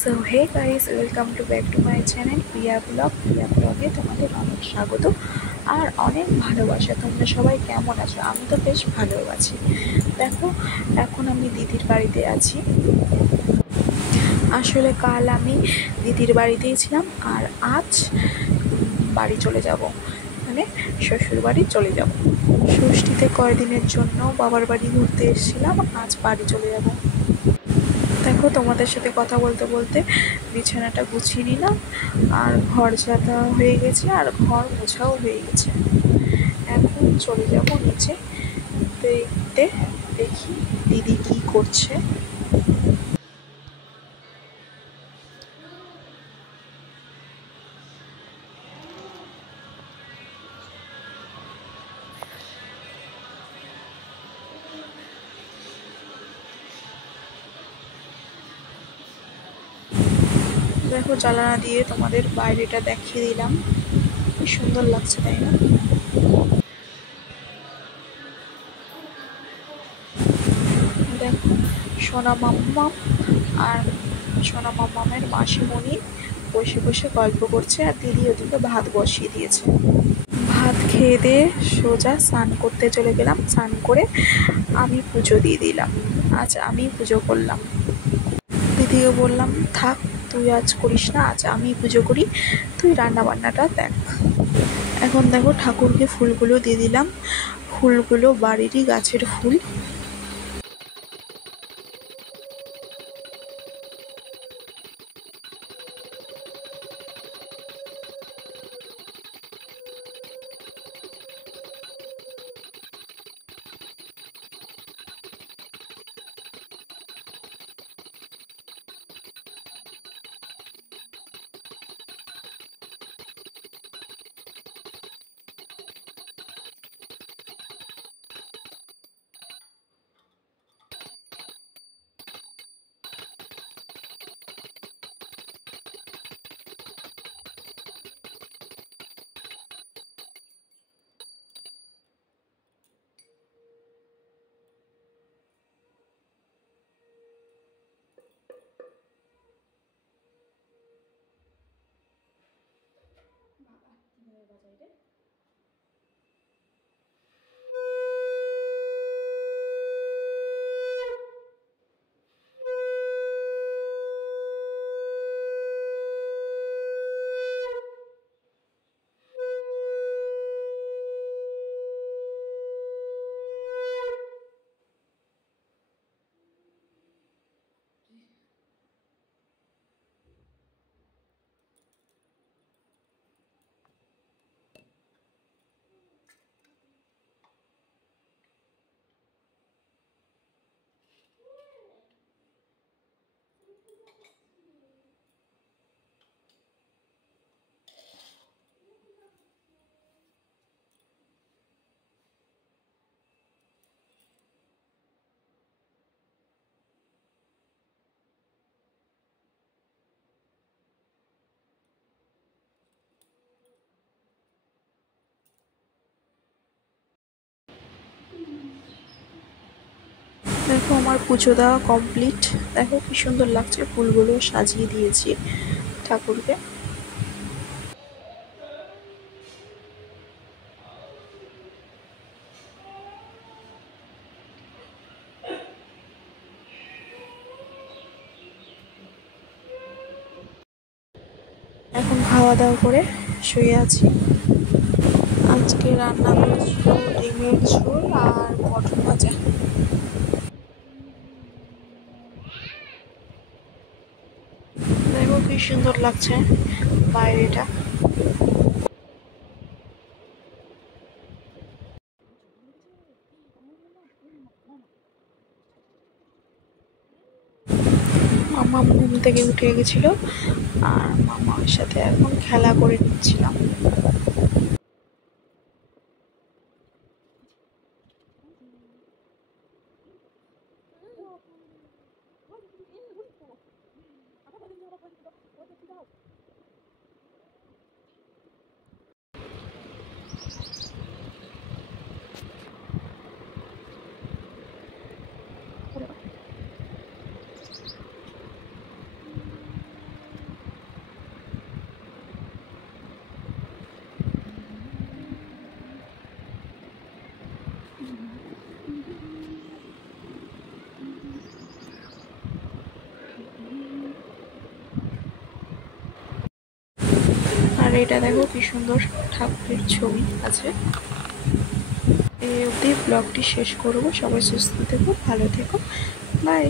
So hey guys, welcome to back to my channel Priya blog. Priya ব্লগে তোমাদের অনেক স্বাগত আর অনেক ভালোবাসা। তোমরা সবাই কেমন আছো? আমি তো বেশ ভালো আছি। দেখো, এখন আমি দিদির বাড়িতে আছি। আসলে কাল আমি দিদির বাড়িতেই ছিলাম আর আজ বাড়ি চলে যাব, মানে শ্বশুর বাড়ি চলে যাব। ষষ্ঠীতে কয়দিনের জন্য বাবার বাড়ি ঘুরতে এসেছিলাম, আজ বাড়ি চলে যাব। দেখো, তোমাদের সাথে কথা বলতে বলতে বিছানাটা গুছিয়ে নিলাম আর ঘর ঝাঁটা হয়ে গেছে আর ঘর মোছাও হয়ে গেছে। এখন চলে যাব নিচে দেখতে, দেখি দিদি কি করছে। দেখো, জানালা দিয়ে তোমাদের বাইরেটা দেখিয়ে দিলাম, কি সুন্দর লাগছে, তাই না? দেখো, সোনা মাম্মাম আর সোনা মাম্মামের মাসিমণি বসে বসে গল্প করছে আর দিদি ওদিকে ভাত বসিয়ে দিয়েছে। ভাত খেয়ে দিয়ে সোজা স্নান করতে চলে গেলাম। স্নান করে আমি পুজো দিয়ে দিলাম। আজ আমি পুজো করলাম। দিদিকে বললাম, থাক তুই আজ করিস না, আজ আমি পুজো করি, তুই রান্না বান্নাটা দেখ। এখন দেখো, ঠাকুরকে ফুলগুলো দিয়ে দিলাম। ফুলগুলো বাড়িরই গাছের ফুল। দেখো, আমার পুজো দেওয়া কমপ্লিট। দেখো কি সুন্দর লাগছে, ফুলগুলো সাজিয়ে দিয়েছি ঠাকুরকে। এখন খাওয়া দাওয়া করে শুয়ে আছি। আজকে রান্না করেছিল ডিমের ঝোল আর পটল ভাজা। দেখো কি সুন্দর লাগছে বাইরেটা। মামা ঘুম থেকে উঠে গেছিল আর মামার সাথে এখন খেলা করে নিচ্ছিলাম। এটা দেখো কি সুন্দর ঠাকুরের ছবি আছে। এই অবধি ব্লগটি শেষ করবো। সবাই সুস্থ থেকো, ভালো থেকো, বাই।